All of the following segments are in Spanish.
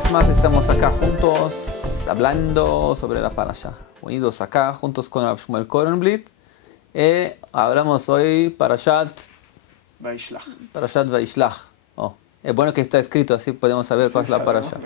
vez más estamos acá juntos hablando sobre la parasha. Unidos acá juntos con Rav Shmuel Kornblit. Hablamos hoy Parashat Vaishlach. Parashat Vaishlach. Oh, es bueno que está escrito, así podemos saber cuál es la parasha.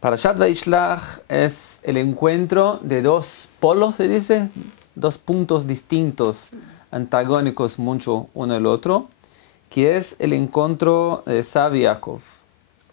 Parashat Vaishlach es el encuentro de dos polos, se dice, dos puntos distintos, antagónicos mucho uno del otro, que es el encuentro de Esav y Jacob.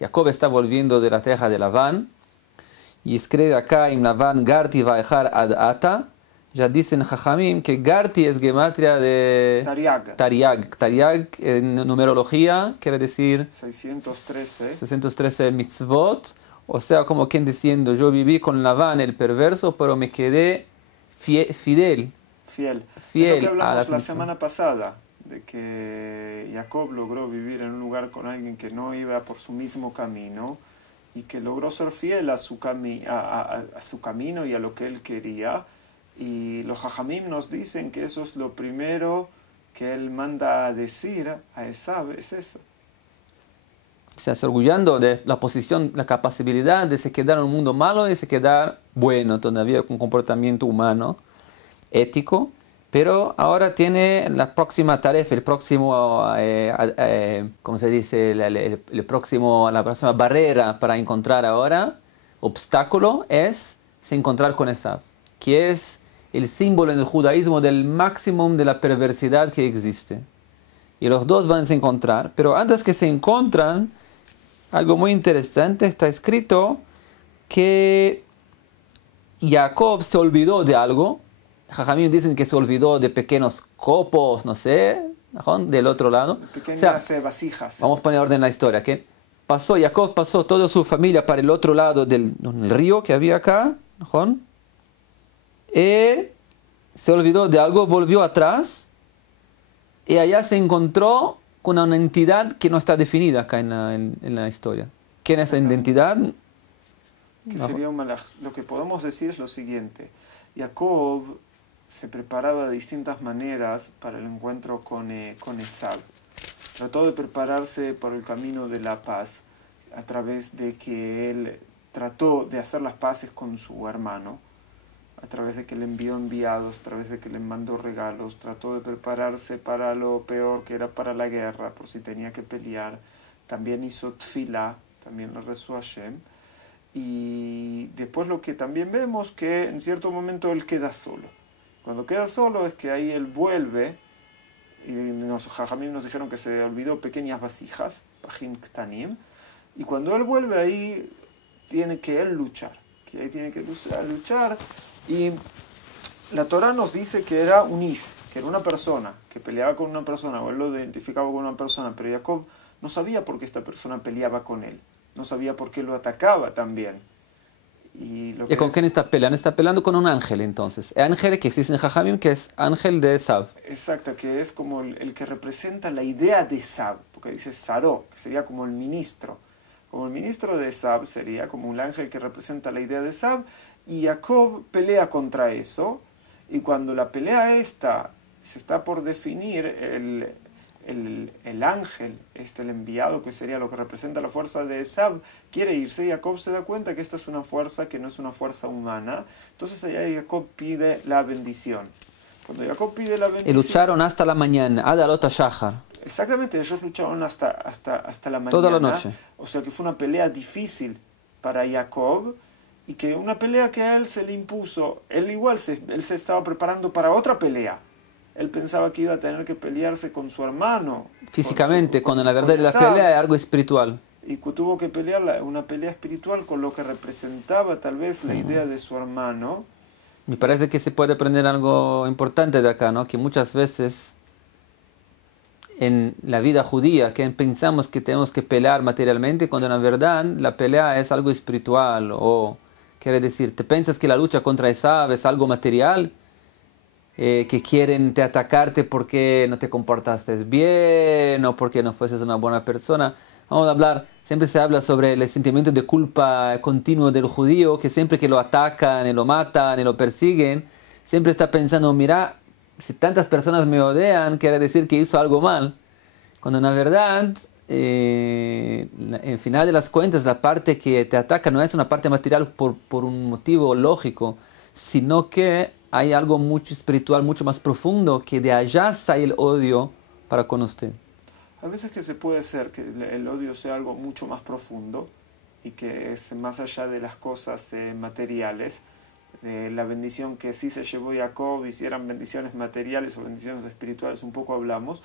Jacob está volviendo de la tierra de Labán y escribe acá en Labán, Garti vaejar ad ata. Ya dicen Jajamim que Garti es gematria de Tariag. Tariag en numerología quiere decir 613 mitzvot. O sea, como quien diciendo, yo viví con Labán el perverso, pero me quedé fiel. Es lo que hablamos la semana pasada, de que Jacob logró vivir en un lugar con alguien que no iba por su mismo camino y que logró ser fiel a su camino y a lo que él quería. Y los Jajamim nos dicen que eso es lo primero que él manda a decir a Esav, es eso. Se orgullando de la posición, la capacidad de se quedar en un mundo malo y se quedar bueno, todavía con comportamiento humano, ético, pero ahora tiene la próxima tarea, el próximo, ¿cómo se dice? La próxima barrera para encontrar ahora, obstáculo, es se encontrar con Esav, que es el símbolo en el judaísmo del máximo de la perversidad que existe. Y los dos van a se encontrar, pero antes que se encuentran, algo muy interesante, está escrito que Jacob se olvidó de algo. Jajamim dicen que se olvidó de pequeños copos, no sé, del otro lado. Pequeñas vasijas. Vamos a poner orden en la historia. ¿Okay? Jacob pasó toda su familia para el otro lado del río que había acá. Y se olvidó de algo, volvió atrás y allá se encontró con una entidad que no está definida acá en la historia. ¿Quién es esa identidad? Que sería un malaj. Lo que podemos decir es lo siguiente. Jacob se preparaba de distintas maneras para el encuentro con Esav. Trató de prepararse por el camino de la paz a través de que él trató de hacer las paces con su hermano, a través de que le envió enviados, a través de que le mandó regalos, trató de prepararse para lo peor, que era para la guerra, por si tenía que pelear. También hizo tfilá, también le rezó a Hashem. Y después lo que también vemos, que en cierto momento él queda solo. Cuando queda solo es que ahí él vuelve, y los Jajamim nos dijeron que se olvidó pequeñas vasijas, pajim ktanim, y cuando él vuelve ahí tiene que él luchar, que ahí tiene que luchar. Y la Torah nos dice que era un ish, que era una persona, que peleaba con una persona, o él lo identificaba con una persona, pero Jacob no sabía por qué esta persona peleaba con él, no sabía por qué lo atacaba también. ¿Y con quién está peleando? Está peleando con un ángel, entonces. El ángel que existe en Jajamim, que es ángel de Esav. Exacto, que es como el que representa la idea de Esav, porque dice Saró, que sería como el ministro. Como el ministro de Esav sería como un ángel que representa la idea de Esav, y Jacob pelea contra eso, y cuando la pelea esta se está por definir, el ángel, el enviado, que sería lo que representa la fuerza de Esav, quiere irse, y Jacob se da cuenta que esta es una fuerza que no es una fuerza humana. Entonces allá Jacob pide la bendición. Cuando Jacob pide la bendición... Y lucharon hasta la mañana, Adalot Shachar. Exactamente, ellos lucharon hasta la mañana. Toda la noche. O sea que fue una pelea difícil para Jacob, y que una pelea que a él se le impuso. Él igual él se estaba preparando para otra pelea. Él pensaba que iba a tener que pelearse con su hermano. Físicamente, cuando la verdad la pelea es algo espiritual. Y tuvo que pelear una pelea espiritual con lo que representaba tal vez la idea de su hermano. Me parece que se puede aprender algo importante de acá, ¿no? Que muchas veces en la vida judía que pensamos que tenemos que pelear materialmente, cuando en la verdad la pelea es algo espiritual. O quiere decir, te piensas que la lucha contra Esav es algo material, que quieren atacarte porque no te comportaste bien o porque no fueses una buena persona. Vamos a hablar, siempre se habla sobre el sentimiento de culpa continuo del judío, que siempre que lo atacan y lo matan y lo persiguen, siempre está pensando, mira, si tantas personas me odian, quiere decir que hizo algo mal. Cuando en la verdad en final de las cuentas, la parte que te ataca no es una parte material por un motivo lógico, sino que hay algo mucho espiritual, mucho más profundo, que de allá sale el odio para con usted. A veces que se puede ser que el odio sea algo mucho más profundo y que es más allá de las cosas materiales, de la bendición que sí se llevó Jacob, y si eran bendiciones materiales o bendiciones espirituales, un poco hablamos,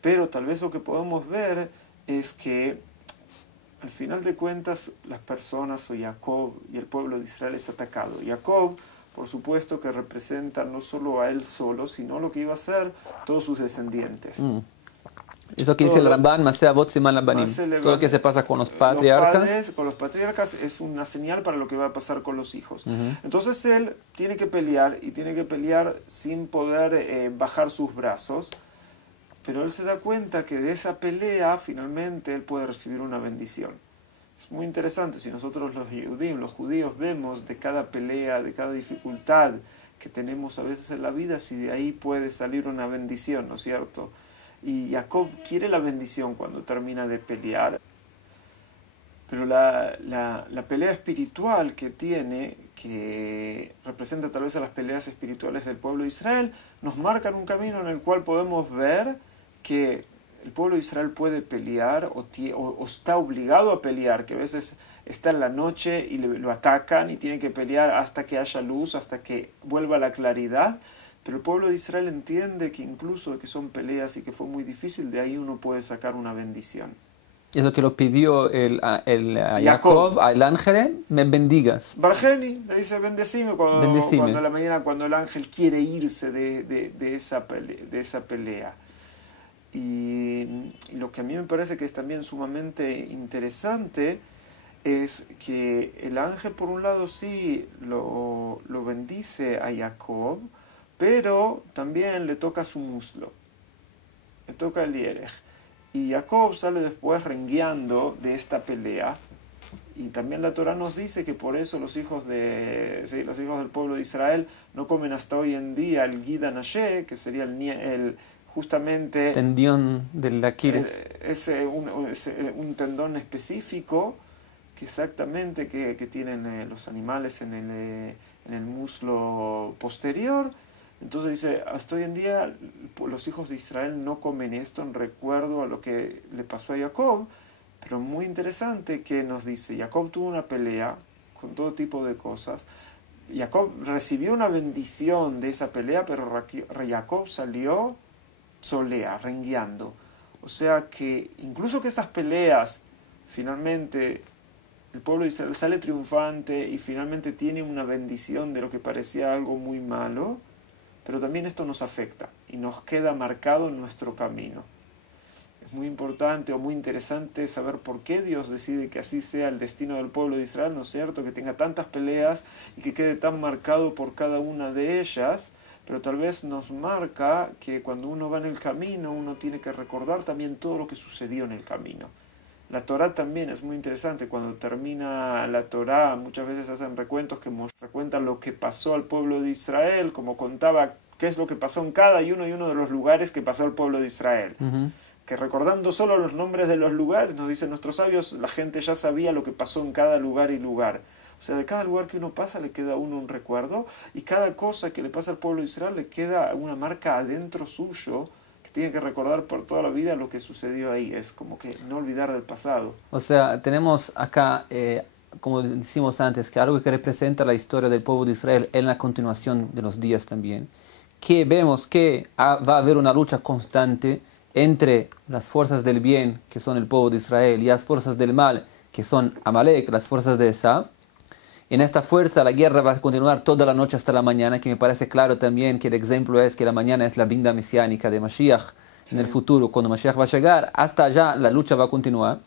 pero tal vez lo que podemos ver es que al final de cuentas las personas o Jacob y el pueblo de Israel es atacado. Jacob, por supuesto, que representa no solo a él solo, sino lo que iba a ser todos sus descendientes. Eso que dice el Ramban, Masea Bot Siman Labanim. Todo lo que se pasa con los patriarcas. Con los patriarcas es una señal para lo que va a pasar con los hijos. Entonces él tiene que pelear, y tiene que pelear sin poder bajar sus brazos. Pero él se da cuenta que de esa pelea finalmente él puede recibir una bendición. Es muy interesante, si nosotros los judíos vemos de cada pelea, de cada dificultad que tenemos a veces en la vida, si de ahí puede salir una bendición, ¿no es cierto? Y Jacob quiere la bendición cuando termina de pelear. Pero la pelea espiritual que tiene, que representa tal vez a las peleas espirituales del pueblo de Israel, nos marcan un camino en el cual podemos ver que el pueblo de Israel puede pelear o está obligado a pelear, que a veces está en la noche y lo atacan y tiene que pelear hasta que haya luz, hasta que vuelva la claridad. Pero el pueblo de Israel entiende que incluso que son peleas y que fue muy difícil, de ahí uno puede sacar una bendición. Es lo que lo pidió a Jacob, al ángel, me bendigas. Bargeni le dice, bendecime cuando la mañana, cuando el ángel quiere irse de esa pelea. Y lo que a mí me parece que es también sumamente interesante es que el ángel, por un lado, sí lo bendice a Jacob, pero también le toca su muslo, le toca el Yerech. Y Jacob sale después rengueando de esta pelea. Y también la Torá nos dice que por eso los hijos del pueblo de Israel no comen hasta hoy en día el Gidan Ashe, que sería justamente tendión del Aquiles. Un tendón específico que exactamente que tienen los animales en el muslo posterior. Entonces dice, hasta hoy en día los hijos de Israel no comen esto en recuerdo a lo que le pasó a Jacob. Pero muy interesante que nos dice, Jacob tuvo una pelea con todo tipo de cosas. Jacob recibió una bendición de esa pelea, pero Jacob salió solea, rengueando. O sea que incluso que estas peleas, finalmente el pueblo de Israel sale triunfante y finalmente tiene una bendición de lo que parecía algo muy malo, pero también esto nos afecta y nos queda marcado en nuestro camino. Es muy importante o muy interesante saber por qué Dios decide que así sea el destino del pueblo de Israel, ¿no es cierto? Que tenga tantas peleas y que quede tan marcado por cada una de ellas, pero tal vez nos marca que cuando uno va en el camino, uno tiene que recordar también todo lo que sucedió en el camino. La Torá también es muy interesante. Cuando termina la Torá, muchas veces hacen recuentos que recuentan lo que pasó al pueblo de Israel, como contaba qué es lo que pasó en cada y uno de los lugares que pasó al pueblo de Israel. Que recordando solo los nombres de los lugares, nos dicen nuestros sabios, la gente ya sabía lo que pasó en cada lugar y lugar. O sea, de cada lugar que uno pasa le queda a uno un recuerdo, y cada cosa que le pasa al pueblo de Israel le queda una marca adentro suyo, que tiene que recordar por toda la vida lo que sucedió ahí. Es como que no olvidar del pasado. O sea, tenemos acá, como decimos antes, que algo que representa la historia del pueblo de Israel en la continuación de los días también, que vemos que va a haber una lucha constante entre las fuerzas del bien, que son el pueblo de Israel, y las fuerzas del mal, que son Amalek, las fuerzas de Esav. En esta fuerza la guerra va a continuar toda la noche hasta la mañana, que me parece claro también que el ejemplo es que la mañana es la vinda mesiánica de Mashiach. Sí. En el futuro, cuando Mashiach va a llegar, hasta allá la lucha va a continuar.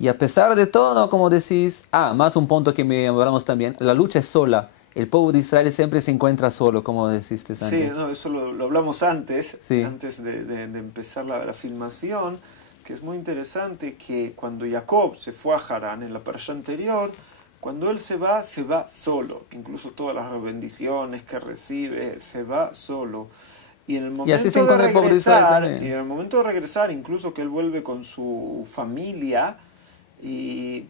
Y a pesar de todo, como decís, más un punto que me hablamos también, la lucha es sola. El pueblo de Israel siempre se encuentra solo, como deciste antes. Sí, no, eso lo hablamos antes, sí. Antes de empezar la filmación, que es muy interesante que cuando Jacob se fue a Harán, en la parasha anterior, cuando él se va solo. Incluso todas las bendiciones que recibe, se va solo. Y en el Y así se momento de encuentra el pueblo de Israel regresar, también. y en el momento de regresar, incluso que él vuelve con su familia,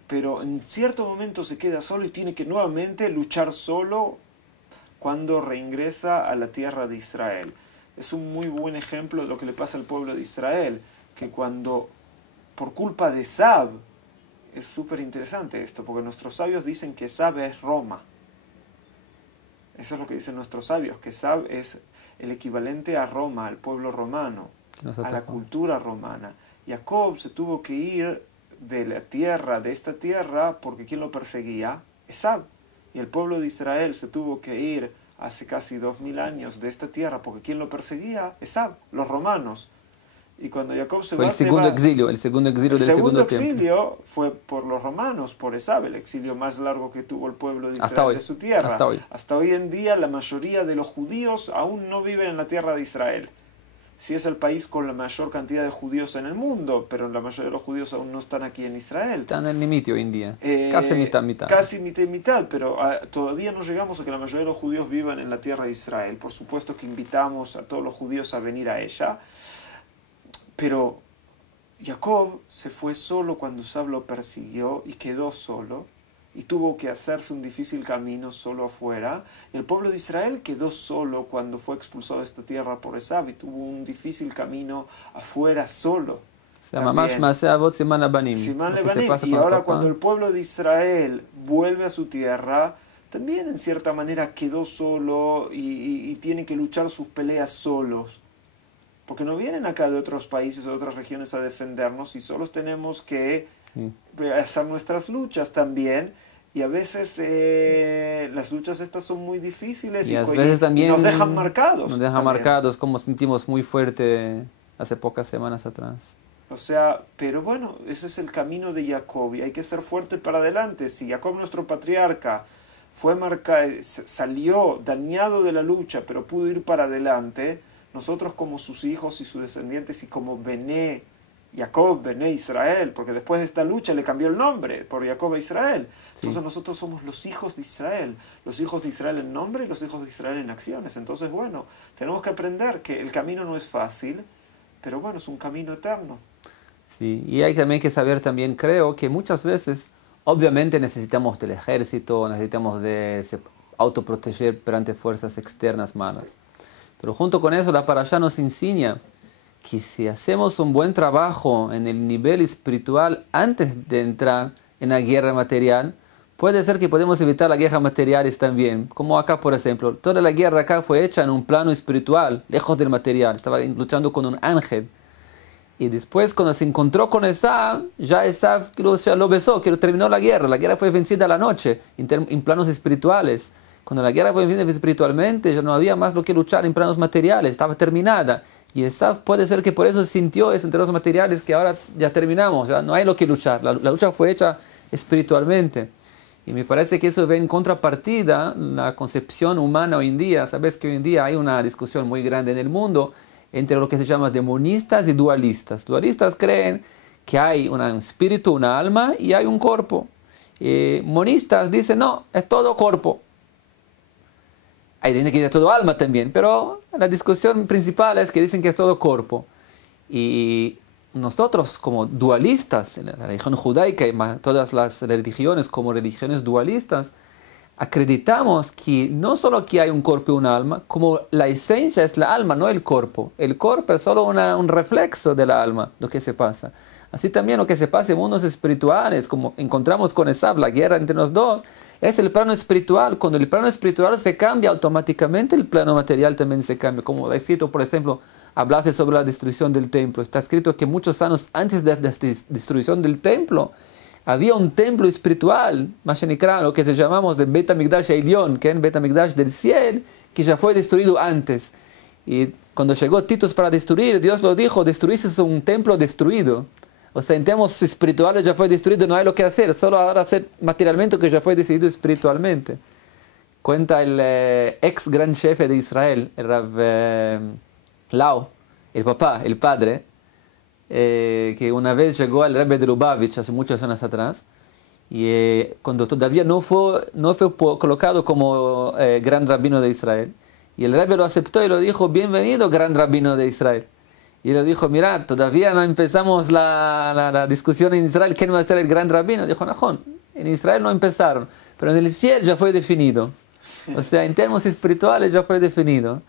pero en cierto momento se queda solo y tiene que nuevamente luchar solo cuando reingresa a la tierra de Israel. Es un muy buen ejemplo de lo que le pasa al pueblo de Israel, que cuando, por culpa de Esab, es súper interesante esto, porque nuestros sabios dicen que Esab es Roma. Eso es lo que dicen nuestros sabios, que Esab es el equivalente a Roma, al pueblo romano, a la cultura romana. Jacob se tuvo que ir de esta tierra, porque ¿quién lo perseguía? Esab. Y el pueblo de Israel se tuvo que ir hace casi 2000 años de esta tierra, porque ¿quién lo perseguía? Esab, los romanos. Y cuando Jacob se va, el segundo exilio del segundo tiempo. El segundo exilio fue por los romanos, por Esab, el exilio más largo que tuvo el pueblo de Israel de su tierra. Hasta hoy en día la mayoría de los judíos aún no viven en la tierra de Israel. Sí es el país con la mayor cantidad de judíos en el mundo, pero la mayoría de los judíos aún no están aquí en Israel. Están en el límite hoy en día, casi mitad. Casi mitad, pero todavía no llegamos a que la mayoría de los judíos vivan en la tierra de Israel. Por supuesto que invitamos a todos los judíos a venir a ella, pero Jacob se fue solo cuando Esab lo persiguió y quedó solo, y tuvo que hacerse un difícil camino solo afuera. Y el pueblo de Israel quedó solo cuando fue expulsado de esta tierra por Esab y tuvo un difícil camino afuera solo. Y ahora cuando el pueblo de Israel vuelve a su tierra, también en cierta manera quedó solo y tiene que luchar sus peleas solos. Porque no vienen acá de otros países o de otras regiones a defendernos y solos tenemos que hacer nuestras luchas también. Y a veces las luchas estas son muy difíciles y a veces también nos dejan marcados. Nos dejan marcados, como sentimos muy fuerte hace pocas semanas atrás. O sea, pero bueno, ese es el camino de Jacob y hay que ser fuerte para adelante. Si Jacob, nuestro patriarca, salió dañado de la lucha, pero pudo ir para adelante, nosotros como sus hijos y sus descendientes y como Jacob, Bené Israel, porque después de esta lucha le cambió el nombre por Jacob a Israel. Entonces nosotros somos los hijos de Israel en nombre y los hijos de Israel en acciones. Entonces, bueno, tenemos que aprender que el camino no es fácil, pero bueno, es un camino eterno. Sí, y hay también que saber, creo, que muchas veces, obviamente necesitamos del ejército, necesitamos de autoproteger perante fuerzas externas malas. Pero junto con eso, la Parashá nos enseña que si hacemos un buen trabajo en el nivel espiritual antes de entrar en la guerra material, puede ser que podemos evitar las guerras materiales también. Como acá, por ejemplo, toda la guerra acá fue hecha en un plano espiritual, lejos del material. Estaba luchando con un ángel. Y después, cuando se encontró con Esab, ya Esab lo besó, que terminó la guerra. La guerra fue vencida a la noche, en planos espirituales. Cuando la guerra fue vencida espiritualmente, ya no había más lo que luchar en planos materiales, estaba terminada. Y Esab puede ser que por eso sintió eso entre los materiales, que ahora ya terminamos, ya no hay lo que luchar. La lucha fue hecha espiritualmente. Y me parece que eso ve en contrapartida la concepción humana hoy en día. Sabes que hoy en día hay una discusión muy grande en el mundo entre lo que se llama demonistas y dualistas. Dualistas creen que hay un espíritu, una alma y hay un cuerpo. Monistas dicen, no, es todo cuerpo. Hay gente que dice todo alma también, pero la discusión principal es que dicen que es todo cuerpo. Y nosotros como dualistas, en la religión judaica y todas las religiones como religiones dualistas, acreditamos que no solo que hay un cuerpo y un alma, como la esencia es la alma, no el cuerpo. El cuerpo es solo un reflexo de la alma, lo que se pasa. Así también lo que se pasa en mundos espirituales, como encontramos con Esab, la guerra entre los dos, es el plano espiritual. Cuando el plano espiritual se cambia, automáticamente el plano material también se cambia. Como está escrito, por ejemplo, hablaste sobre la destrucción del templo. Está escrito que muchos años antes de la destrucción del templo, había un templo espiritual, lo que se llamamos de Bet HaMikdash Elyon, que es Bet HaMikdash del cielo, que ya fue destruido antes. Y cuando llegó Titus para destruir, Dios lo dijo, destruirse un templo destruido. O sea, en temas espirituales ya fue destruido, no hay lo que hacer, solo ahora hacer materialmente que ya fue decidido espiritualmente. Cuenta el ex gran jefe de Israel, el Rav Lau, el papá, el padre, que una vez llegó al Rebbe de Lubavitch hace muchos años atrás, y cuando todavía no fue colocado como gran rabino de Israel, Y el Rebbe lo aceptó y lo dijo, bienvenido, gran rabino de Israel. Y le dijo, mira, todavía no empezamos la discusión en Israel, ¿quién va a ser el gran rabino? Dijo, no, en Israel no empezaron, pero en el cielo ya fue definido. O sea, en términos espirituales ya fue definido.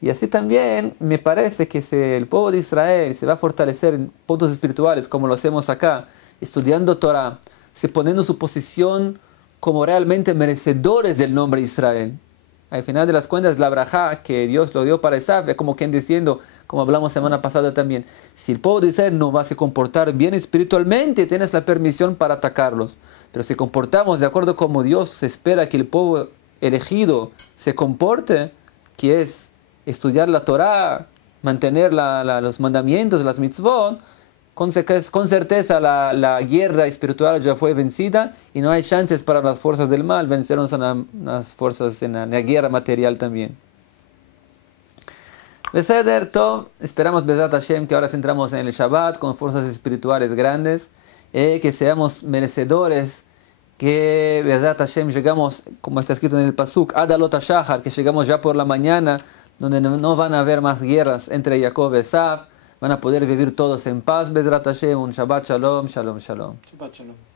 Y así también me parece que si el pueblo de Israel se va a fortalecer en puntos espirituales, como lo hacemos acá, estudiando Torah, se poniendo su posición como realmente merecedores del nombre Israel. Al final de las cuentas, la brajá que Dios lo dio para Esaf es como quien diciendo, como hablamos semana pasada también, si el pueblo de Israel no va a se comportar bien espiritualmente, tienes la permisión para atacarlos. Pero si comportamos de acuerdo como Dios espera que el pueblo elegido se comporte, que es estudiar la Torah, mantener los mandamientos, las mitzvot, con certeza la guerra espiritual ya fue vencida y no hay chances para las fuerzas del mal vencernos a las fuerzas en la guerra material también. Beseder Tov, esperamos Bezat Hashem que ahora entramos en el Shabbat con fuerzas espirituales grandes, que seamos merecedores, que Bezat Hashem llegamos, como está escrito en el Pasuk, Adalot HaShachar, que llegamos ya por la mañana, donde no van a haber más guerras entre Jacob y Esav, van a poder vivir todos en paz, Bezrat Hashem, un Shabbat Shalom, Shalom, Shalom. Shabbat Shalom.